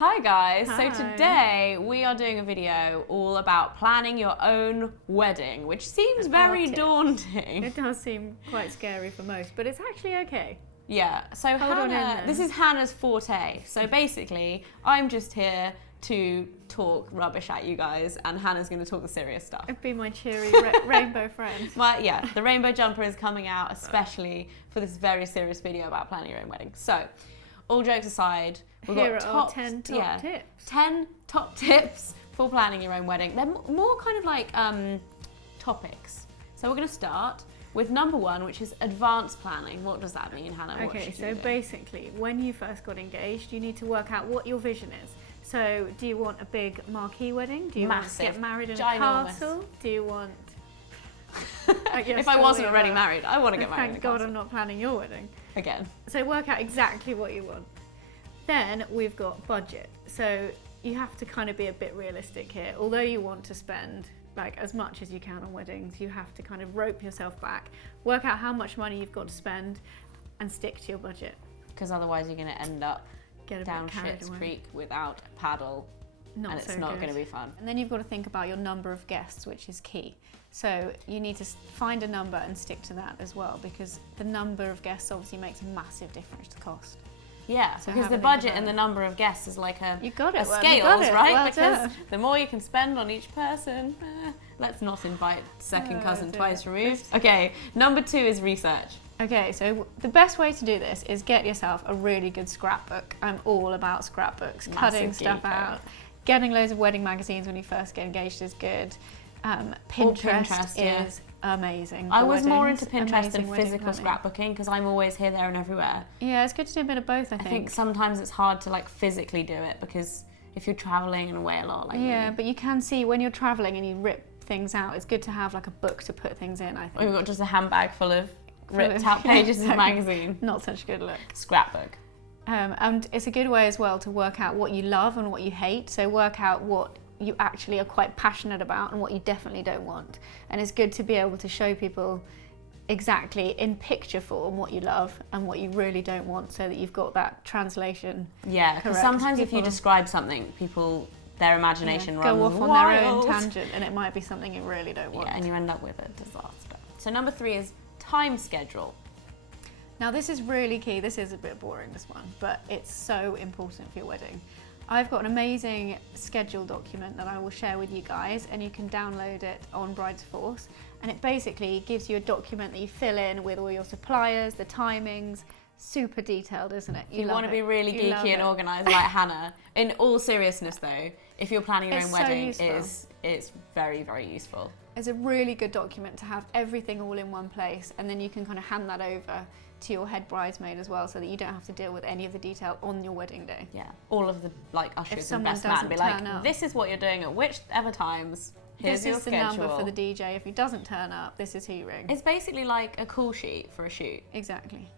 Hi guys, Hi. So today we are doing a video all about planning your own wedding, which seems very tips. daunting. It does seem quite scary for most, but it's actually okay. Yeah, so Hold on in Hannah, then. this is Hannah's forte. So basically, I'm just here to talk rubbish at you guys, and Hannah's going to talk the serious stuff. It'd be my cheery rainbow friend. Well, yeah, the rainbow jumper is coming out especially for this very serious video about planning your own wedding. So, all jokes aside, we've Here got are 10 top tips. 10 top tips for planning your own wedding. They're more kind of like topics. So we're going to start with number 1, which is advanced planning. What does that mean, Hannah? What Okay, should so you do? basically, when you first got engaged, you need to work out what your vision is. So, do you want a big marquee wedding? Do you want to Massive, get married in a ginormous. castle? Do you want... If I wasn't already married, I want to get married. Thank God I'm not planning your wedding. Again. So work out exactly what you want. Then we've got budget. So you have to kind of be a bit realistic here. Although you want to spend like as much as you can on weddings, you have to kind of rope yourself back, work out how much money you've got to spend and stick to your budget. Because otherwise you're going to end up Get a down bit carried Shit's away. Creek without a paddle. Not And it's so not good. going to be fun. And then you've got to think about your number of guests, which is key. So you need to find a number and stick to that as well, because the number of guests obviously makes a massive difference to cost. Yeah, So because have the a think budget about and the it. number of guests is like a You got it. Well, you scales, got it. right? Well because done. the more you can spend on each person, let's not invite second Oh, cousin dear. twice removed. Okay, number 2 is research. Okay, so the best way to do this is get yourself a really good scrapbook. I'm all about scrapbooks, cutting stuff geeker. out. Getting loads of wedding magazines when you first get engaged is good. Pinterest yeah. is amazing. I for was more weddings, into Pinterest amazing than wedding physical planning. scrapbooking because I'm always here, there, and everywhere. Yeah, it's good to do a bit of both, I I think. think sometimes it's hard to like physically do it because if you're traveling and away a lot, like Yeah, me. but you can see when you're traveling and you rip things out, it's good to have like a book to put things in, I think. We've got just a handbag full of Full ripped of- out pages of exactly. magazine. Not such a good look. Scrapbook. And it's a good way as well to work out what you love and what you hate. So work out what you actually are quite passionate about and what you definitely don't want. And it's good to be able to show people exactly in picture form what you love and what you really don't want, so that you've got that translation. Yeah, because Correct. sometimes if you People- describe something, their imagination Go runs off on wild. their own tangent, and it might be something you really don't want. Yeah, and you end up with a disaster. So number 3 is time schedule. Now this is really key. This is a bit boring, this one, but it's so important for your wedding. I've got an amazing schedule document that I will share with you guys, and you can download it on Brides Force. And it basically gives you a document that you fill in with all your suppliers, the timings. Super detailed, isn't it? You love want to be it. really You love geeky and it. organised like Hannah. In all seriousness though, if you're planning your It's own so wedding, useful. it's very, very useful. It's a really good document to have everything all in one place, and then you can kind of hand that over to your head bridesmaid as well, so that you don't have to deal with any of the detail on your wedding day. Yeah, all of the like ushers and someone best man be doesn't like, turn up. this is what you're doing at whichever times. Here's This your is the schedule. number for the DJ. If he doesn't turn up, this is who you ring. It's basically like a call sheet for a shoot. Exactly.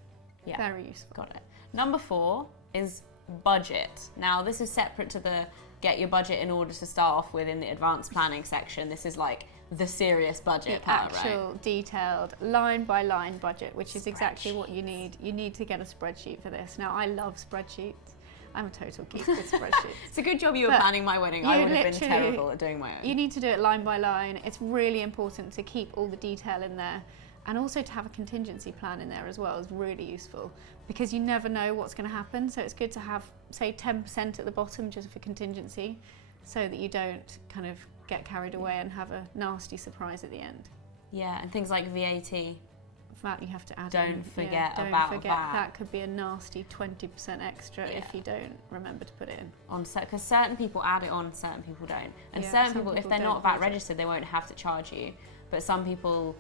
Yeah. Very useful. Got it. Number 4 is budget. Now this is separate to the get your budget in order to start off with in the advanced planning section. This is like the serious budget The part, actual right? detailed line by line budget, which is exactly what you need. You need to get a spreadsheet for this. Now I love spreadsheets. I'm a total geek with spreadsheets. It's a good job you were But planning my wedding. I you would have been literally- terrible at doing my own. You need to do it line by line. It's really important to keep all the detail in there, and also to have a contingency plan in there as well is really useful, because you never know what's going to happen. So it's good to have, say, 10% at the bottom just for contingency, so that you don't kind of get carried away and have a nasty surprise at the end. Yeah, and things like VAT. VAT you have to add Don't in. forget don't about forget. that. That could be a nasty 20% extra Yeah. if you don't remember to put it in. On because certain people add it on, certain people don't, and Yeah, certain some people, if people they're don't not VAT use it. registered, they won't have to charge you. But some people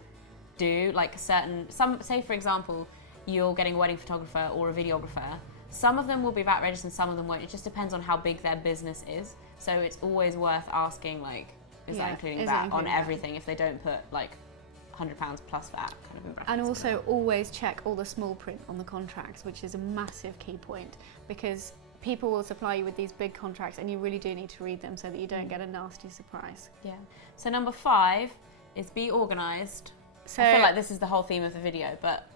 do, like some. Say for example, you're getting a wedding photographer or a videographer. Some of them will be VAT registered, and some of them won't. It just depends on how big their business is. So it's always worth asking, like, is Yeah, that including is it VAT on including VAT? everything? If they don't put like £100 plus VAT, kind of in brackets. And also always check all the small print on the contracts, which is a massive key point, because people will supply you with these big contracts and you really do need to read them so that you don't get a nasty surprise. Yeah. So number 5 is be organised. So I feel like this is the whole theme of the video, but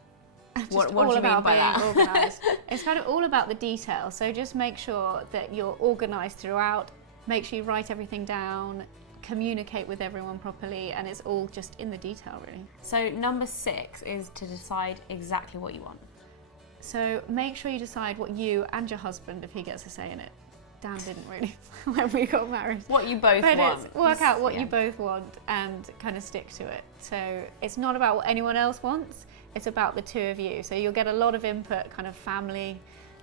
What all do you mean about by being that? organised. It's kind of all about the detail. So just make sure that you're organised throughout. Make sure you write everything down, communicate with everyone properly, and it's all just in the detail, really. So number 6 is to decide exactly what you want. So make sure you decide what you and your husband, if he gets a say in it. Dan didn't really when we got married. What you both But want. it's work out what Yeah. you both want and kind of stick to it. So it's not about what anyone else wants, it's about the two of you. So you'll get a lot of input, kind of family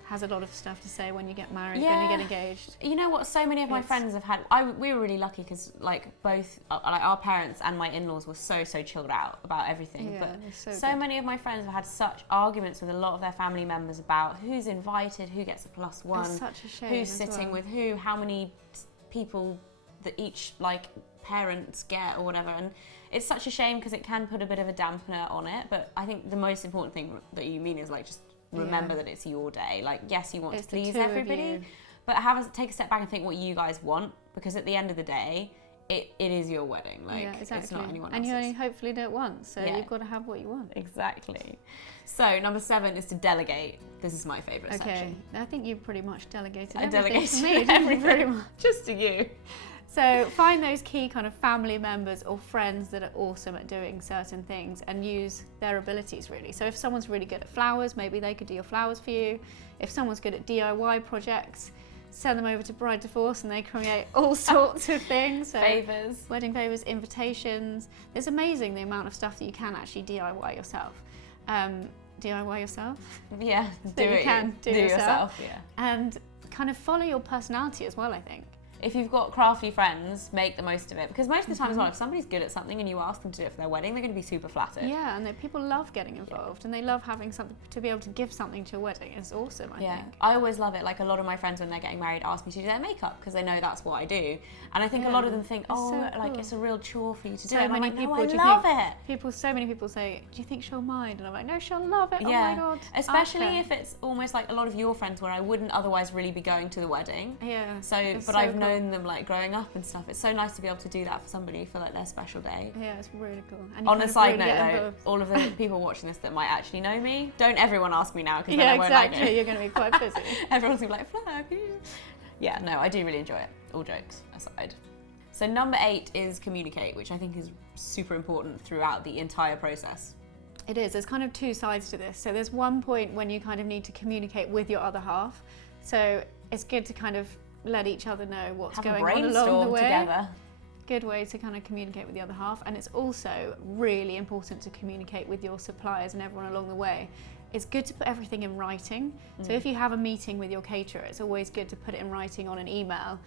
has a lot of stuff to say when you get married, when you get engaged. You know what? So many of my friends have had. We were really lucky because like both like our parents and my in-laws were so chilled out about everything. Yeah, but it's so many of my friends have had such arguments with a lot of their family members about who's invited, who gets a +1, It's such a shame. who's as sitting well. with who, how many people that each like parents get or whatever. And it's such a shame because it can put a bit of a dampener on it. But I think the most important thing that you mean is like just remember that it's your day. Like, yes, you want It's to the please two of everybody, you. but take a step back and think what you guys want, because at the end of the day, it is your wedding. Like, yeah, exactly. it's not anyone and else's. you only hopefully do it once, so Yeah. you've got to have what you want. Exactly. So number 7 is to delegate. This is my favourite Okay, section. I think you pretty much delegated I everything delegated to me, didn't you, everything. pretty much. Just to you. So find those key kind of family members or friends that are awesome at doing certain things and use their abilities really. So if someone's really good at flowers, maybe they could do your flowers for you. If someone's good at DIY projects, send them over to Bride to Force and they create all sorts of things. So Favours. wedding favours, invitations. It's amazing the amount of stuff that you can actually DIY yourself. DIY yourself? Yeah, That you can do yourself. Yeah. And kind of follow your personality as well, I think. If you've got crafty friends, make the most of it. Because most of the time as Mm-hmm. well, if somebody's good at something and you ask them to do it for their wedding, they're going to be super flattered. Yeah, and people love getting involved and they love having something to be able to give something to a wedding. It's awesome, I think. I always love it. Like a lot of my friends when they're getting married ask me to do their makeup because they know that's what I do. And I think a lot of them think, It's so like cool. it's a real chore for you to do. So And I'm many like, people, no, do I you love think- it. So many people say, do you think she'll mind? And I'm like, no, she'll love it. Yeah, Oh my God. especially ask her. if it's almost like a lot of your friends where I wouldn't otherwise really be going to the wedding. Yeah. So, it's but so I've cool. known them like growing up and stuff. It's so nice to be able to do that for somebody for like their special day. Yeah, it's really cool. And you On kind a of side really note get though, involved. all of the people watching this that might actually know me, don't everyone ask me now because Yeah, then I won't exactly. like it. You're going to be quite busy. Everyone's gonna be like, Fleur, can you? Yeah, no, I do really enjoy it. All jokes aside. So number 8 is communicate, which I think is super important throughout the entire process. It is. There's kind of two sides to this. So there's one point when you kind of need to communicate with your other half. So it's good to kind of let each other know what's Have a going on along the brainstorm way. together. Good way to kind of communicate with the other half. And it's also really important to communicate with your suppliers and everyone along the way. It's good to put everything in writing. So if you have a meeting with your caterer, it's always good to put it in writing on an email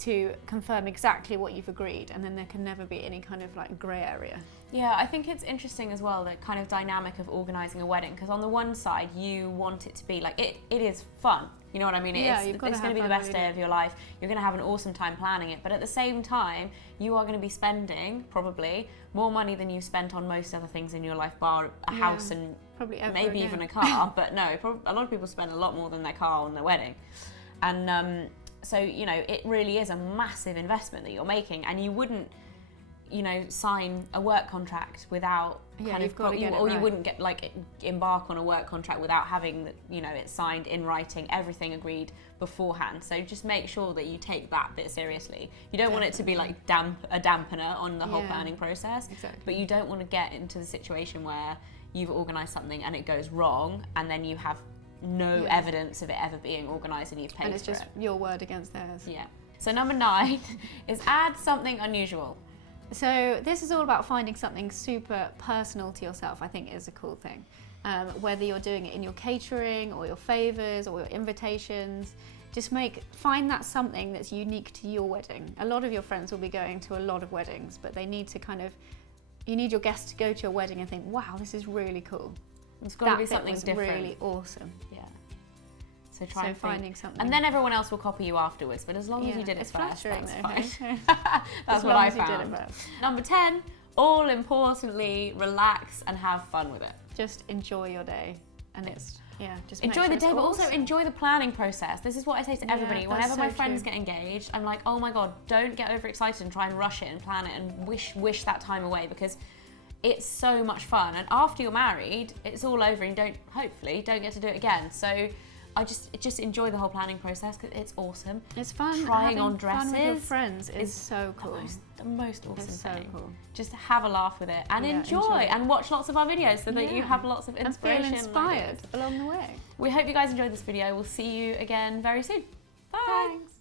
to confirm exactly what you've agreed, and then there can never be any kind of like grey area. Yeah, I think it's interesting as well, the kind of dynamic of organising a wedding, because on the one side you want it to be like, it is fun, you know what I mean? Yeah, It's you've gotta going to have be the fun best with day it. of your life, you're going to have an awesome time planning it, but at the same time you are going to be spending probably more money than you spent on most other things in your life, bar a Yeah, house and probably ever maybe again. even a car, but no, a lot of people spend a lot more than their car on their wedding. And so, you know, it really is a massive investment that you're making, and you wouldn't, you know, sign a work contract without Yeah, kind you've of, gotta get it or you right. wouldn't get like embark on a work contract without having, you know, it signed in writing, everything agreed beforehand. So just make sure that you take that bit seriously. You don't want it to be like a dampener on the whole Yeah, planning process, exactly. but you don't want to get into the situation where you've organised something and it goes wrong, and then you have no Yeah. evidence of it ever being organised and you've paid And it's for just it. your word against theirs. Yeah. So number 9 is add something unusual. So this is all about finding something super personal to yourself, I think is a cool thing. Whether you're doing it in your catering or your favours or your invitations, just find that something that's unique to your wedding. A lot of your friends will be going to a lot of weddings, but they need to you need your guests to go to your wedding and think, wow, this is really cool. It's got to be bit something was different. really awesome. Yeah. So try So and finding think. something. And then everyone else will copy you afterwards, but as long as Yeah, you did it it's first, flattering that's though, fine. hey? That's As what long I as you did it found. first. Number 10, all importantly, relax and have fun with it. Just enjoy your day, and just make Enjoy sure the it's day, but also awesome. enjoy the planning process. This is what I say to Yeah, everybody. that's Whenever my so friends true. get engaged, I'm like, oh my God, don't get overexcited and try and rush it and plan it and wish that time away, because it's so much fun. And after you're married, it's all over and hopefully don't get to do it again. So I just enjoy the whole planning process because it's awesome. It's fun. Trying Having on fun with your dresses friends is so cool. The most awesome It's so thing. cool. Just have a laugh with it and Yeah, enjoy and watch lots of our videos so that you Yeah. have lots of inspiration. And feel inspired along the way. We hope you guys enjoyed this video. We'll see you again very soon. Bye. Thanks.